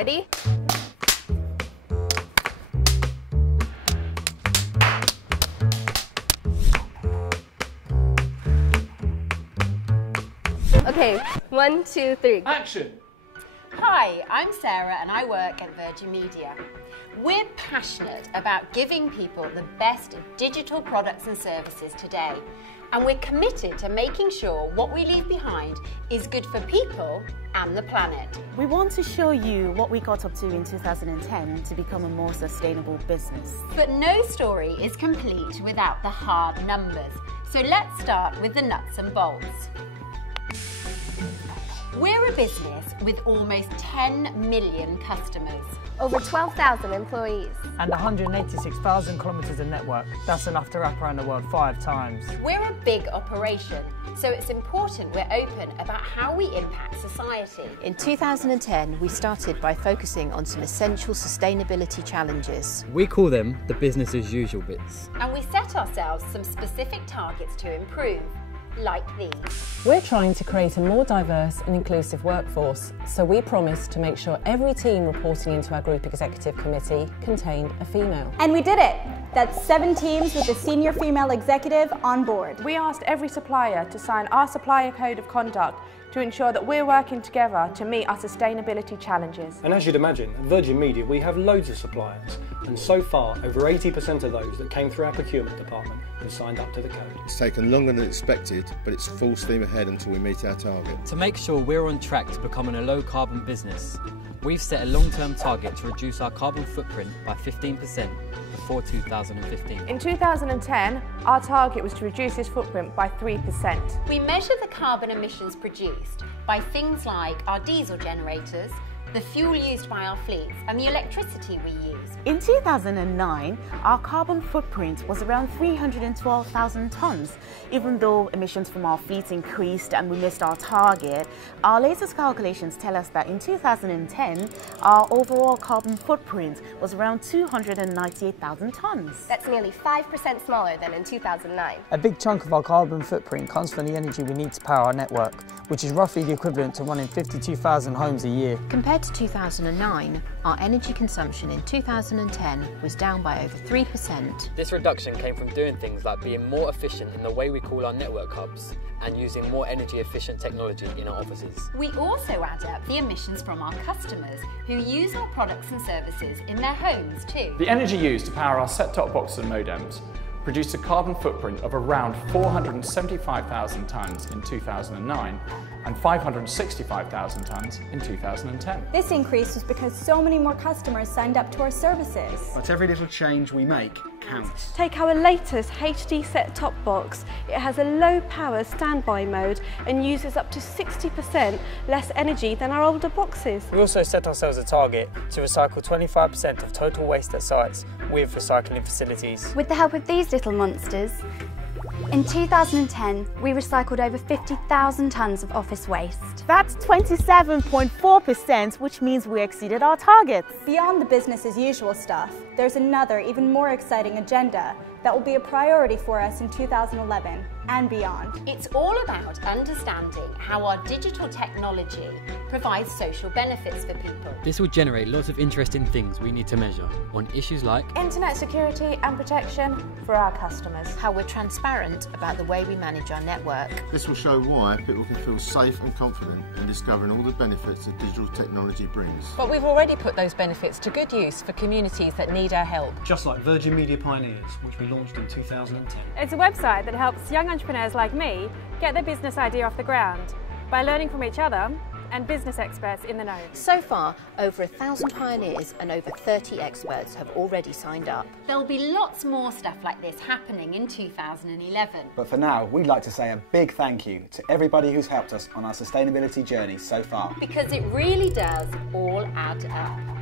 Ready? Okay, 1, 2, 3. Action! Hi, I'm Sarah and I work at Virgin Media. We're passionate about giving people the best digital products and services today, and we're committed to making sure what we leave behind is good for people and the planet. We want to show you what we got up to in 2010 to become a more sustainable business. But no story is complete without the hard numbers, so let's start with the nuts and bolts. We're a business with almost 10 million customers. Over 12,000 employees. And 186,000 kilometres of network. That's enough to wrap around the world 5 times. We're a big operation, so it's important we're open about how we impact society. In 2010, we started by focusing on some essential sustainability challenges. We call them the business as usual bits. And we set ourselves some specific targets to improve, like these. We're trying to create a more diverse and inclusive workforce, so we promise to make sure every team reporting into our Group Executive Committee contained a female. And we did it! That's 7 teams with a senior female executive on board. We asked every supplier to sign our supplier code of conduct to ensure that we're working together to meet our sustainability challenges. And as you'd imagine, at Virgin Media we have loads of suppliers, and so far over 80% of those that came through our procurement department have signed up to the code. It's taken longer than expected, but it's full steam ahead until we meet our target. To make sure we're on track to becoming a low carbon business, we've set a long-term target to reduce our carbon footprint by 15% before 2015. In 2010, our target was to reduce this footprint by 3%. We measure the carbon emissions produced by things like our diesel generators, the fuel used by our fleets and the electricity we use. In 2009, our carbon footprint was around 312,000 tonnes. Even though emissions from our fleet increased and we missed our target, our latest calculations tell us that in 2010, our overall carbon footprint was around 298,000 tonnes. That's nearly 5% smaller than in 2009. A big chunk of our carbon footprint comes from the energy we need to power our network, which is roughly the equivalent to running 52,000 homes a year. Compared to 2009, our energy consumption in 2010 was down by over 3%. This reduction came from doing things like being more efficient in the way we call our network hubs and using more energy efficient technology in our offices. We also add up the emissions from our customers who use our products and services in their homes too. The energy used to power our set-top boxes and modems produced a carbon footprint of around 475,000 tonnes in 2009 and 565,000 tonnes in 2010. This increase was because so many more customers signed up to our services. But every little change we make counts. Take our latest HD set-top box. It has a low-power standby mode and uses up to 60% less energy than our older boxes. We also set ourselves a target to recycle 25% of total waste at sites with recycling facilities. With the help of these little monsters, in 2010, we recycled over 50,000 tonnes of office waste. That's 27.4%, which means we exceeded our targets. Beyond the business as usual stuff, there's another, even more exciting agenda that will be a priority for us in 2011 and beyond. It's all about understanding how our digital technology provides social benefits for people. This will generate lots of interesting things we need to measure on issues like Internet security and protection for our customers. How we're transparent about the way we manage our network. This will show why people can feel safe and confident in discovering all the benefits that digital technology brings. But we've already put those benefits to good use for communities that need our help. Just like Virgin Media Pioneers, which we launched in 2010. It's a website that helps young entrepreneurs like me get their business idea off the ground by learning from each other and business experts in the know. So far, over 1,000 pioneers and over 30 experts have already signed up. There'll be lots more stuff like this happening in 2011. But for now, we'd like to say a big thank you to everybody who's helped us on our sustainability journey so far. Because it really does all add up.